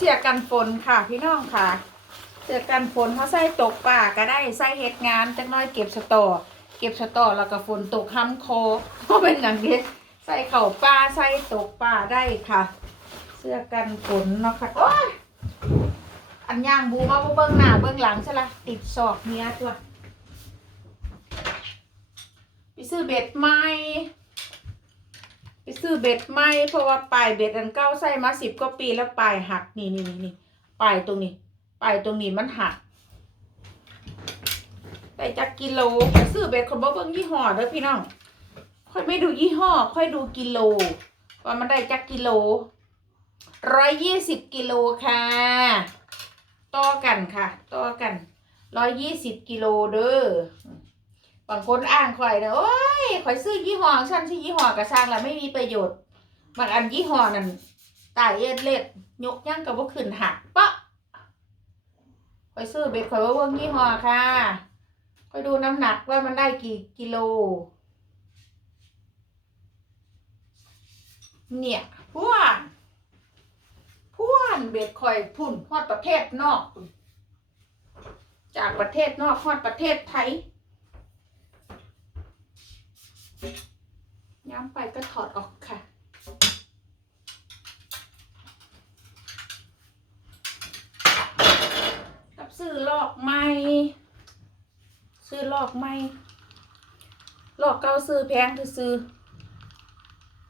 เสียกันฝนค่ะพี่น้องค่ะเสียกันฝนเขาใส่ตกป่าก็ได้ใส่เฮ็ดงานจักน้อยเก็บสตอเก็บสตอแล้วก็ฝนตกค้ำคอเพราะเป็นอย่างนี้ใส่เข่าป่าใส่ตกป่าได้ค่ะ เสื้อกันฝนเนาะค่ะโอ้ยอันย่างบูมาเบื้องหน้าเบื้องหลังใช่ละติดศอกเนี้ยตัวไปซื้อเบ็ดใหม่ไป ซื้อเบ็ดใหม่เพราะว่าปลายเบ็ดอันเก่าใส่มาสิบกว่าปีแล้วปลายหักนี่นี่นี่นี่ปลายตรงนี้ปลายตรงนี้มันหักได้จักกิโลไปซื้อเบ็ดคนบ่เบิ่งยี่ห้อเด้อพี่น้องค่อยไม่ดูยี่ห้อ ค่อยดูกิโลว่ามันได้จักกิโลร้อยยี่สิบกิโลค่ะต่อกันค่ะต่อกันร้อยยี่สิบกิโลเด้อ บางคนอ้างข่อยนะโอ้ยข่อยซื้อยี่ห้อฉันที่ยี่ห้อกระช่างแล้วไม่มีประโยชน์บางอันยี่ห้อนั่นตายเอ็ดเล็ดยกย่างกับว่าขึ้นหักปะข่อยซื้อเบ็ดข่อยว่าเบิ่งยี่ห้อค่ะข่อยดูน้ำหนักว่ามันได้กี่กิโล เนี่ยพวนพวนเบ็ดคอยพุ่นฮอดประเทศนอก จากประเทศนอกฮอดประเทศไทย ย้ำไปก็ถอดออกค่ะ กับซื้อลอกไม้ซื้อลอกไม้ลอกเก้าซื้อแพงคือซื้อ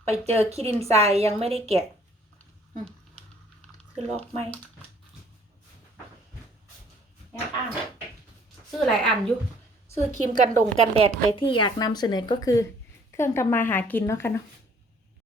ไปเจอคิดินทรายยังไม่ได้แกะอืมคือลอกไหมแอบอ่านซื้อหลายอันอยู่ ซื้อครีมกันดงกันแดดไปที่อยากนำเสนอก็คือเครื่องทำมาหากินเนาะค่ะเนาะ